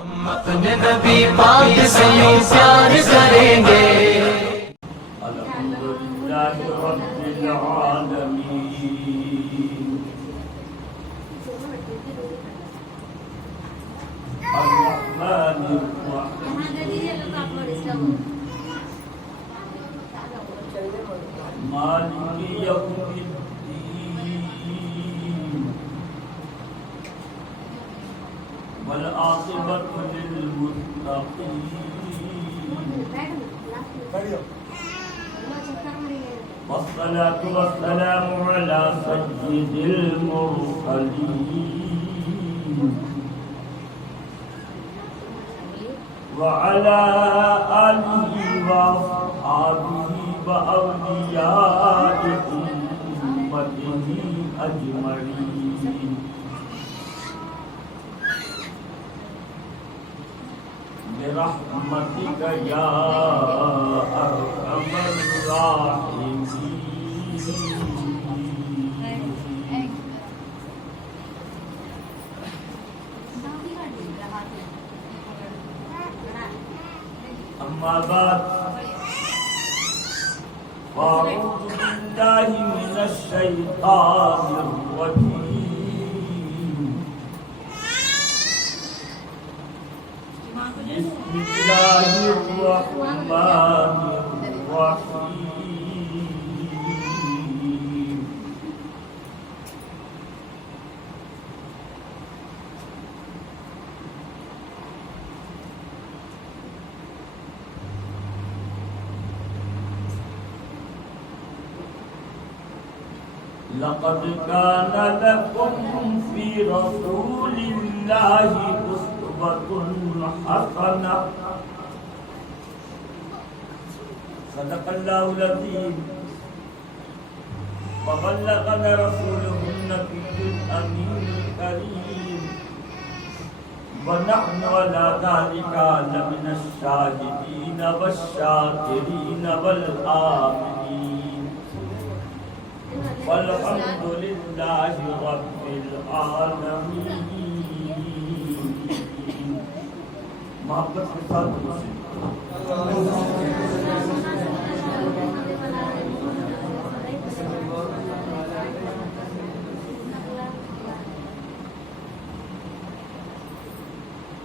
ہم اپنے نبی پاک سے یوں پیار کریں گے. الحمدللہ رب العالمین الرحمن الرحیم مالک یوم الدین والعاقبۃ للمتقین والصلاة والسلام على سيد المرسلين وعلى آله وأصحابه وأولياء أمته أجمعين برحمتك يا أرحم الراحمين. أما بعد فأعوذ بالله من الشيطان الرجيم. بسم الله الرحمن الرحيم. لقد كان لكم في رسول الله أسوة حسنة. صدق الله العظيم. وبلغنا رسوله النبي الأمين الكريم ونحن على ذلك لمن الشاهدين والشاكرين والآمنين والحمد لله رب العالمين. محبت کے ساتھ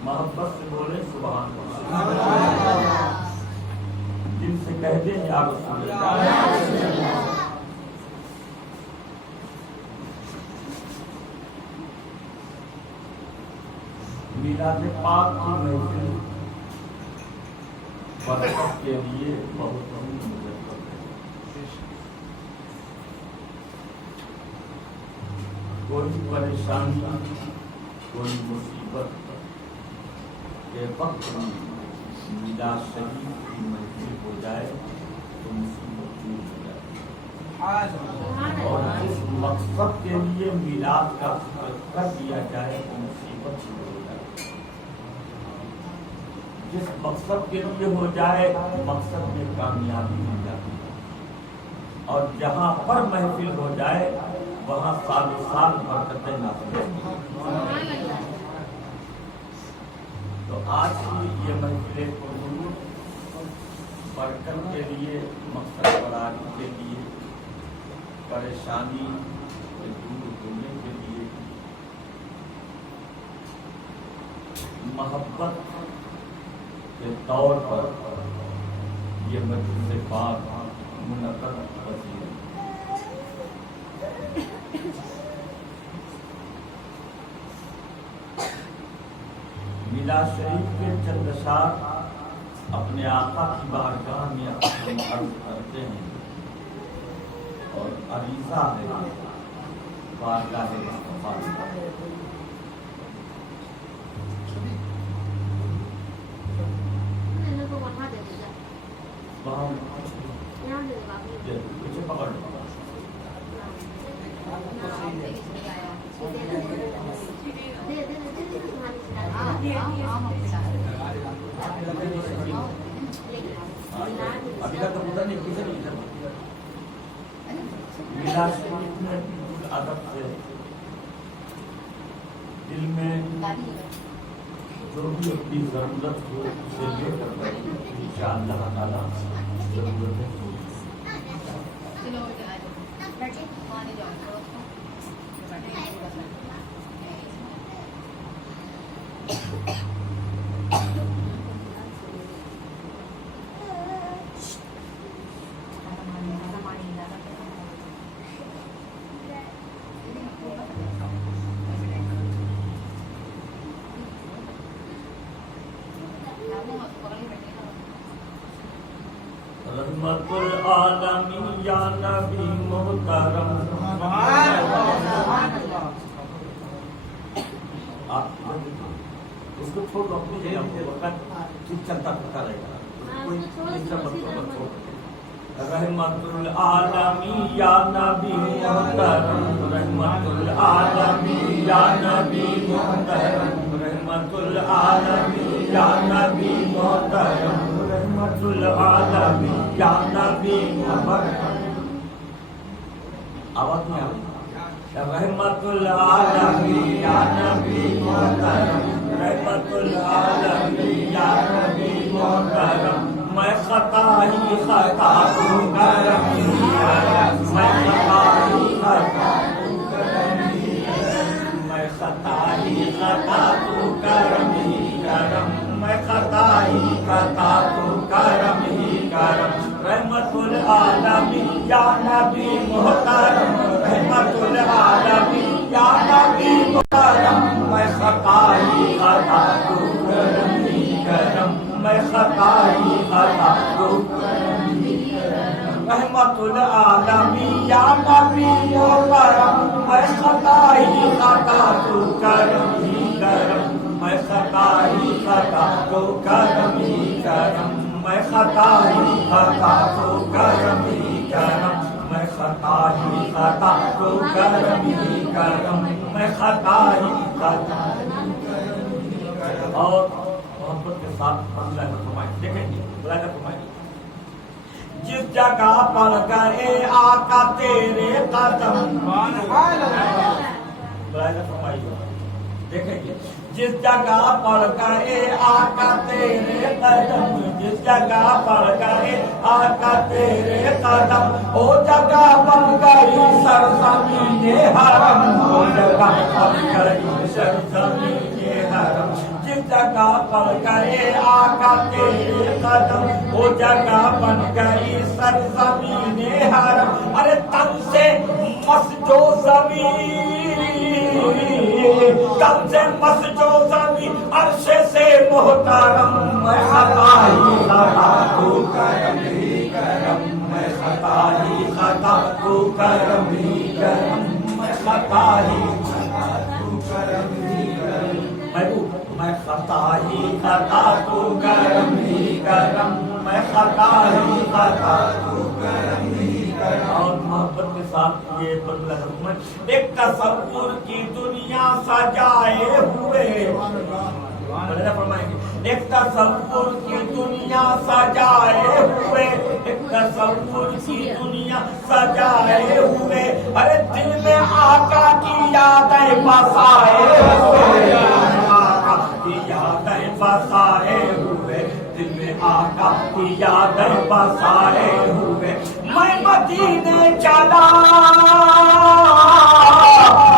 محبت سے بولے سبحان اللہ. جن سے کہہ دیں یا رسول اللہ. میلاد پاک کی محفل برکت کے لیے بہت ہی مجرد ہے. کوئی پریشانی کوئی مصیبت کے وقت میلاد شریف کی محفل ہو جائے تو مصیبت دور ہو جائے. اور جس مقصد کے لیے میلاد کا کر دیا جائے تو مصیبت دور ہو جائے. جس مقصد کے لیے ہو جائے مقصد میں کامیابی مل جاتی ہے. اور جہاں پر محفل ہو جائے وہاں سال سال برکتیں نازل ہوتی ہیں. تو آج کی یہ محفل پرنور برکت کے لیے مقصد براری کے لیے پریشانی سے دور ہونے کے لیے محبت کے طور پر یہ مجلس پاک منعقد ہوتی ہے. میلاد شریف کے چند اشعار اپنے آقا کی بارگاہ میں ہم عرض کرتے ہیں اور عریضہ ہے بارگاہ مصطفیٰ. پیچھے پکڑ ابھی تک تو پتا نہیں کسی میلاد شریف میں ادب سے دل میں جو بھی اپنی ضرورت ہو اسے لے کر بیٹھے انشاءاللہ تعالیٰ ضرورتیں پوری رحمت العالمین یا نبی محترم اس کو چھوڑ دو اپنی جگہ پہ وقت چلتا پھرتا رہے گا کوئی رحمت العالمین یا نبی محترم رحمت العالمین یا نبی محترم رحمت العالمین یا نبی محترم رحمت العالمین یا نبی محترم آواز میں رحمت العالمین یا نبی محترم رحمت العالمین یا نبی محترم میں خطا ہی خطا تو کرم ہی کرم میں خطا ہی خطا تو کرم ہی کرم میں خطا ہی خطا تو کرم ہی کرم میں خطا ہی خطا تو کرم ہی کرم رحمت العالمین یا نبی محترم رحمت العالمین یا نبی محترم میں خطا ہی خطا تو کرم ہی کرم میں خطا ہی خطا تو کرم ہی کرم رحمت العالمین یا نبی محترم میں خطا ہی خطا تو کرم ہی کرم میں خطا ہی خطا تو کرم ہی کرم میں خطا ہی خطا تو کرم ہی کرم میں خطا ہی خطا تو کرم ہی کرم میں خطا ہی خطا اور محبت کے ساتھ اللہ کا فرمائیں دیکھیں اللہ کا فرمائیں جس جگہ پر گئے آقا تیرے قدم اللہ کا فرمائیے دیکھیں گے جس جگہ پر گئے آقا تیرے قدم جس جگہ پر گئے آقا تیرے قدم وہ جگہ بن گئی سرزمین حرم وہ جگہ بن گئی سرزمین حرم جس جگہ پر گئے آقا تیرے قدم وہ جگہ بن گئی سرزمین حرم ارے تن سے مس جو زمین تن سے مس جو زمین عرش سے محترم میں خطا ہی خطا تو کرم ہی کرم میں خطا ہی خطا تو کرم ہی کرم میں خطا ہی خطا تو کرم ہی کرم میں خطا ہی خطا تو کرم ہی کرم میں خطا ہی خطا تو کرم ہی کرم اور محبت کے ساتھ یہ بدلا حکمت ایک تصور کی دنیا سجائے ہوئے ایک تصور کی دنیا سجائے ہوئے ایک تصور کی دنیا سجائے ہوئے ارے دل میں آقا کی یادیں بسائے ہوئے آقا کی یادیں بسائے ہوئے دل میں آقا کی یادیں بسائے ہوئے میں مدینے چلا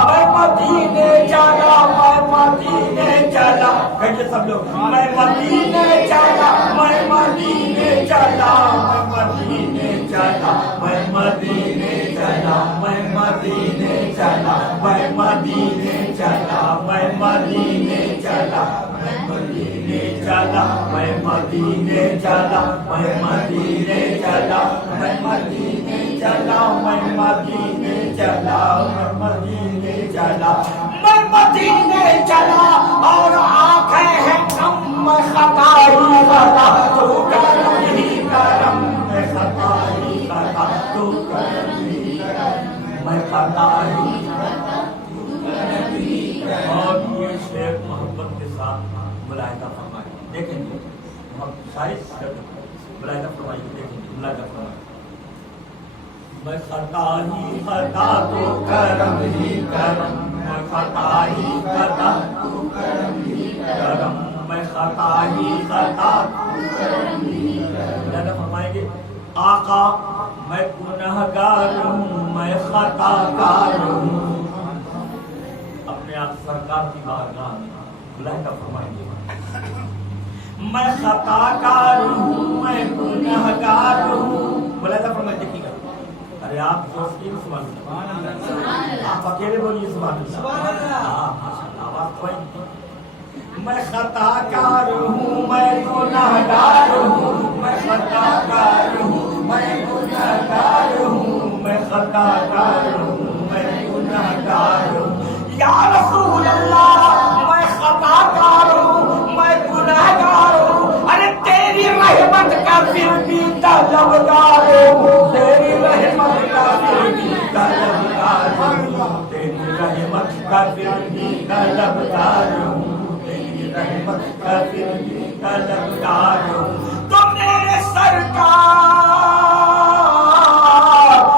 میں مدینے چلا میں مدینے چلا کہیے سب لوگ میں مدینے چلا میں مدینے چلا میں مدینے چلا میں مدینے چلا میں مدینے چلا میں مدینے چلا میں مدینے چلا میں مدینے چلا میں مدینے چلا میں مدینے چلا میں مدینے چلا میں مدینے چلا میں مدینے چلا میں مدینے چلا اور آنکھیں ہیں کم میں خطا ہی خطا تو کرم ہی کرم میں خطا ہی خطا تو کرم ہی کرم میں خطا ہی خطا تو کرم ہی کرم اور یہ شعر محبت کے ساتھ ملاحظہ فرمائیں دیکھیں گے شاید ملاحظہ فرمائیے دیکھیں گے ملاحظہ فرمائیں میں خطا ہی خطا تو کرم ہی کرم میں خطا ہی خطا تو کرم ہی کرم خطا ہی خطا اللہ فرمائیں گے آقا میں گنہگار ہوں میں خطا کار ہوں اپنے آپ سرکار کی بارگاہ میں ملائکہ فرمائیں گے میں خطا کار ہوں میں گنہگار ہوں ملائکہ فرمائیں دیکھیے گا ارے آپ سوچتے ہیں سبحان اللہ آپ اکیلے بولیے سبحان اللہ ماشاءاللہ آواز کوئی میں خطا کار ہوں میں گنہگار ہوں میں خطا کار ہوں میں گنہگار ہوں میں خطا کار ہوں میں گنہگار ہوں یا رسول اللہ میں خطا کار ہوں میں گنہگار ہوں ارے تیری رحمت کا پھر بھی طلبگار ہوں تیری رحمت کا پھر بھی طلبگار ہوں تیری رحمت کا پھر بھی طلبگار ہوں تیری رحمت کا پھر بھی طلبگار ہوں تو میرے سرکار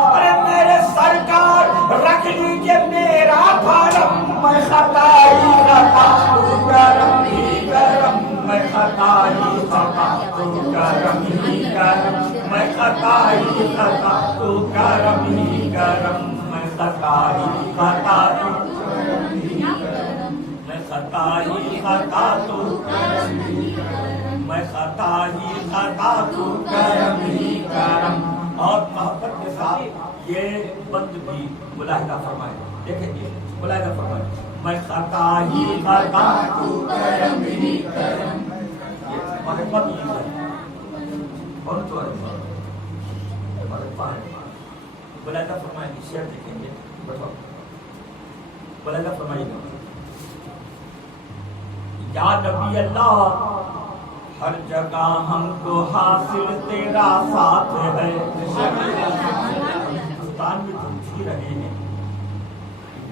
ارے میرے سرکار رکھ لیجئے میرا بھرم میں خطا ہی خطا تو کرم ہی کرم میں خطا ہی خطا تو کرم ہی کرم میں خطا ہی خطا تو کرم ہی کرم میں خطا ہی خطا تو کرم ہی کرم میں خطا ہی خطا تو کرم ہی کرم میں خطا ہی خطا تو کرم ہی کرم اور محبت کے ساتھ یہ بند بھی ملاحظہ فرمائے دیکھیں گے ملاحظہ فرمائے میں خطا ہی خطا تو کرم ہی کرم محبت یہ ہے اور تو ہے ملاحظہ فرمائے گی شعر دیکھیں گے بتاؤ ملاحظہ فرمائے گا یا نبی اللہ ہر جگہ ہم کو حاصل تیرا ساتھ ہے ہندوستان میں تم جی رہے ہیں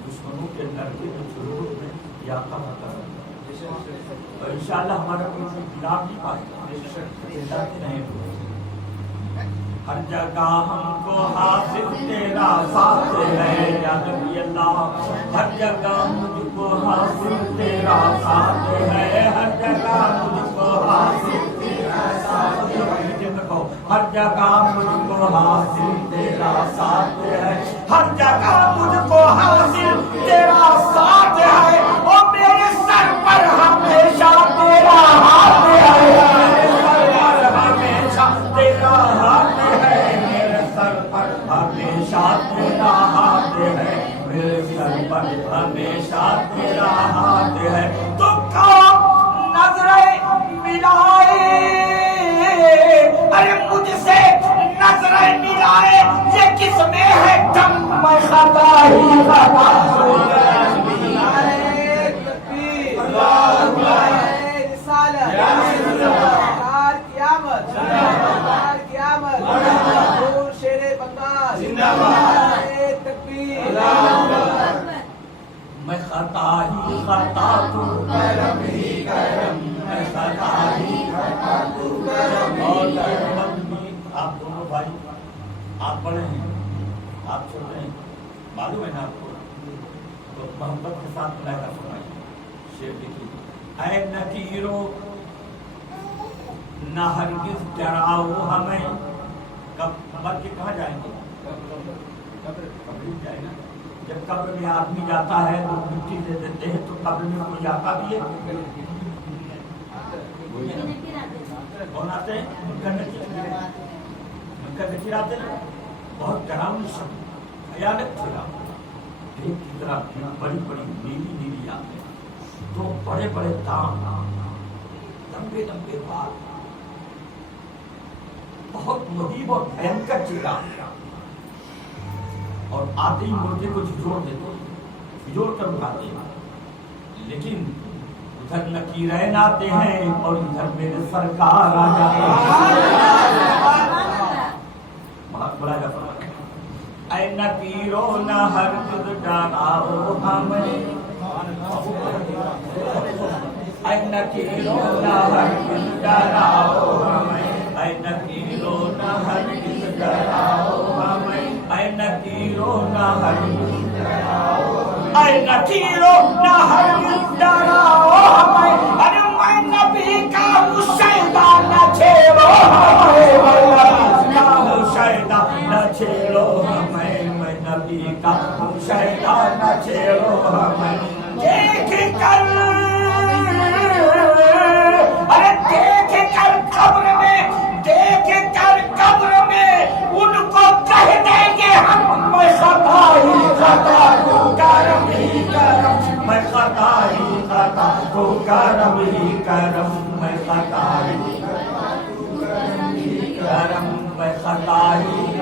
دشمنوں کے لڑکے میں چلو میں یا کہاں کر انشاءاللہ ہمارا کوئی خلاف نہیں پائے گا نہیں ہر جگہ ہم کو حاصل تیرا ساتھ ہے یا نبی اللہ ہر جگہ مجھ کو حاصل تیرا ساتھ ہے ہر جگہ مجھ کو حاصل تیرا ساتھ ہے ہر جگہ مجھ کو حاصل تیرا ساتھ ہے ہر جگہ مجھ کو حاصل تیرا ساتھ ہے اور میرے سر پر ہمیشہ تیرا ہاتھ ہے میرے سر پر ہمیشہ تیرا ہاتھ ہے میرے سر پر ہمیشہ تیرا ہاتھ ہے میرے سر پر ہمیشہ تیرا ہاتھ ہے تو کام نظریں ملائے ارے مجھ سے نظریں ملائے یہ کس میں ہے دم میں خطا ہی خطا تو کرم ہی میں خطا ہی خطا تو کرم ہی کرم میں خطا ہی خطا تو کرم اور آپ دونوں بھائی آپ بڑے ہیں آپ چھوٹے ہیں معلوم ہے نا آپ کو تو محبت کے ساتھ ملاحظہ فرمائیے شعر دیکھیے اے نکیرو نہ ہرگز ڈراؤ ہمیں کب مر کے کہاں جائیں گے قبر جائیں گے جب قبر میں آدمی جاتا ہے تو مٹی دے دیتے ہیں تو قبر میں کوئی آتا بھی ہے کون آتے ہیں نکیر آتے ہیں بہت ڈراؤنی شبد خیالت پھیلا ایک کی طرح بڑی بڑی نیلی نیلی آتے ہیں دو بڑے بڑے دام لمبے لمبے بال بہت مہیب اور بھینکر چہرہ اور آتے ہی مردے کو جھجوڑ دیتے جھجوڑ کر اٹھاتے ہیں لیکن ادھر نکیرین آتے ہیں اور ادھر میرے سرکار آ جاتے ہیں بہت بڑا جفا اے نکیرو نہ ہرگز ڈراؤ ہمیں اے نکیرو نہ ہرگز ڈراؤ ہمیں اے نکیرو نہ ہرگز ڈراؤ ہمیں اے نکیرو نہ ہرگز ڈراؤ اے نکیرو نہ ہرگز ڈراؤ ہمیں ارے میں نبی میں خطائی کرم میں خطائی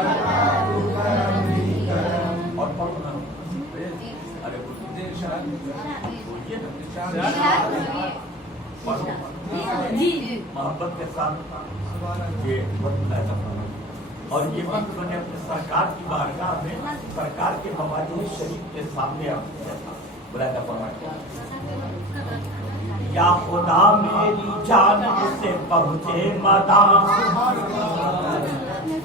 اور پڑھنا ارے محبت کے ساتھ یہ وقت اور یہ وقت میں نے اپنے سرکار کی بارگاہ میں سرکار کے مواجہ شریف کے سامنے بلایا فرمایا یا خدا میری جانب سے پہنچے مدام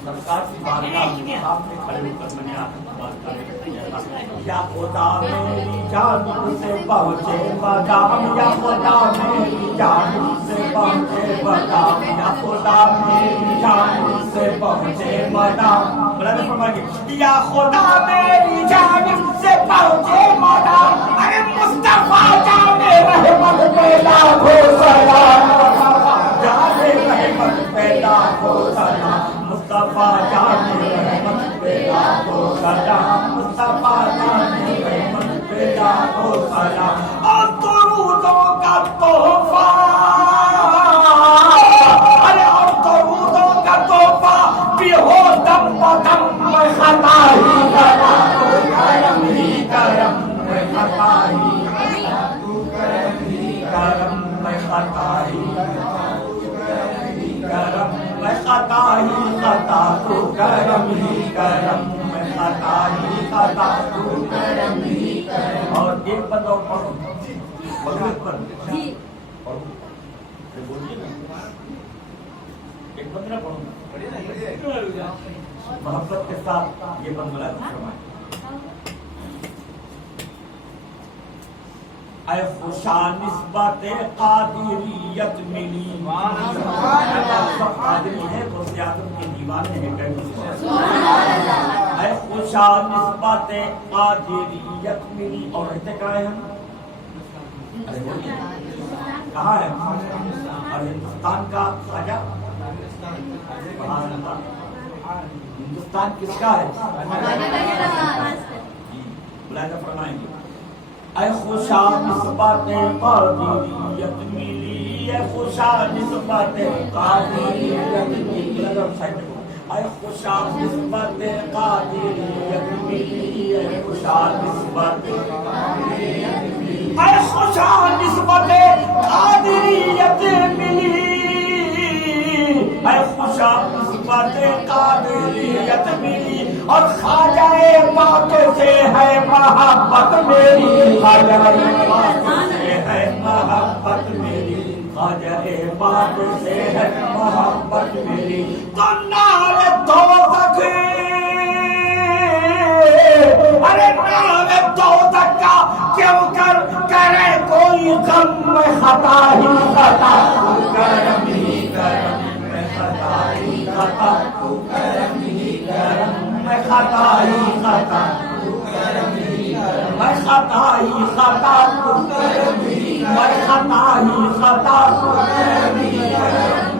سرکار کی بارگاہ میں سامنے کھڑے ہو کر میں نے بات کر یا خدا میری جانب سے پہنچے مدام یا خدا میری جانب سے پہنچے مدام یا خدا میری جانب سے پہنچے مدام بلایا فرمایا یا خدا میری جانب سے پہنچے مدام ارے مصطفیٰ جانے رحمت پیدا ہو سلام جانے رحمت پیدا ہو سلام مصطفیٰ جانے رحمت پیدا ہو سلام مصطفیٰ جانے رحمت پیدا ہو سلام اور درودوں کا تحفہ ارے اور درودوں کا تحفہ بھی ہو دم بدم میں خطائی کرم ہی کرم میں خطائی کرم میں خطائی کرم میں خطائی خطا تو کرم ہی کرم میں خطائی خطا تو کرم ہی کرم اور ایک بند اور پڑھو بغیر پر بولیے نا ایک بند نہ پڑھو محبت کے ساتھ یہ بند ملا فرمائے اے خوشا نسبت قادریت ملی قادری ہے تو سیادت کے دیوانے ہیں اے خوشا نسبت قادریت ملی اور رہتے کہاں ہیں ہم کہاں ہے اور ہندوستان کا خواجہ ہندوستان کس کا ہے بلائے فرمائیں گے اے خوشا نسبت قادریت ملی اے خوشا نسبت قادریت ملی اے خوشا نسبت قادریت ملی اے خوشا نسبت قادریت ملی اے خوشا نسبت قادریت ملی اے خوشا نسبت قادریت ملی اور خواجہ پاک سے ہے محبت میری خواجہ پاک سے ہے محبت میری خواجہ پاک سے ہے محبت میری تو نار دوزخ ارے نار دوزخ کا کیوں کرے کوئی غم میں خطا ہی خطا کرم ہی کرم میں خطا ہی خطا کرم ہی کرم میں خطا ہی خطا میں خطا ہی خطا میں خطا ہی خطا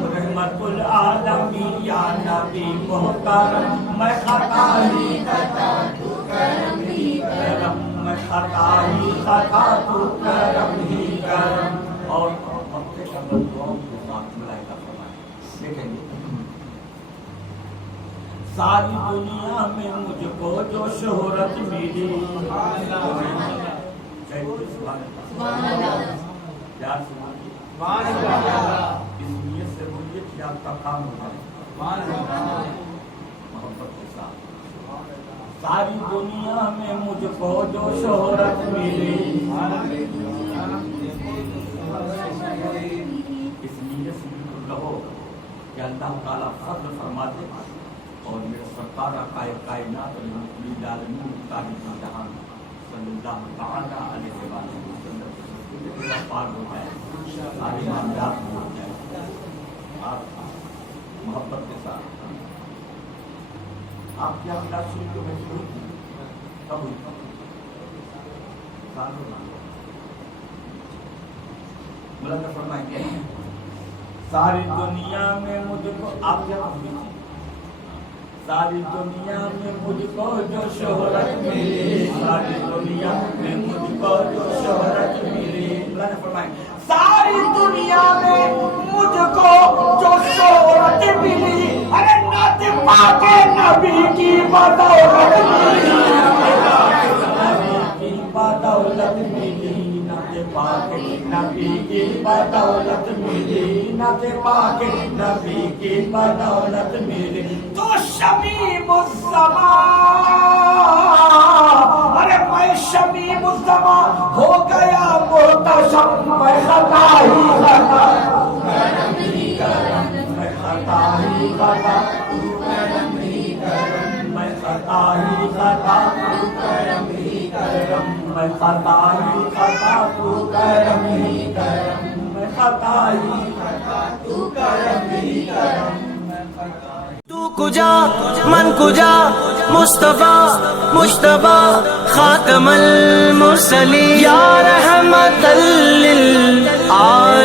رحمت العالمین یا نبی محترم میں خطا ہی خطا میں خطا ہی خطا تو کرم ہی کرم اور ہفتے کا دعاؤں کے ساتھ ملائکہ فرمائے دیکھیں گے ساری دنیا میں مجھ کو جو شہرت ملی اس نیت سے بولیے کہ آپ کا کام ہو جائے محبت کے ساتھ ساری دنیا میں مجھ کو جو شہرت ملی اس نیت سے رہو کہ اللہ تعالیٰ فضل فرما دے اور میرے سرکار قائد کائنات العالمین تاریخ جہان صلی اللہ تعالیٰ علیہ وسلم پار ہو جائے ساری معاملات ہو جائے آپ محبت کے ساتھ آپ کیا شروع کو میں شروع کی کب ہوئی ملک فرمائیں گے ساری دنیا میں مجھ کو آپ کیا ہوئی تھی ساری دنیا میں مجھ کو جو شہرت ملی ساری دنیا میں مجھ کو جو شہرت ملی اللہ نے فرمائے ساری دنیا میں مجھ کو جو شہرت ملی، ارے نعت پاک نبی کی بدولت ملی، بدولت ملی، نعت پاک نبی کی بدولت ملی، نعت پاک نبی کی بدولت ملی، تو شمیم الزمان، ارے میں شمیم الزمان ہو گیا محتشم، میں خطا ہی خطا، کرم ہی کرم، میں خطا ہی خطا، کرم ہی کرم، میں خطا ہی خطا، کرم ہی کرم، میں خطا ہی خطا، تو کرم ہی کرم، میں خطا ہی خطا، تو کرم ہی کرم، میں خطا ہی۔ تو کجا من کجا مصطفیٰ مجتبیٰ خاتم المرسلین یا رحمت للعالمین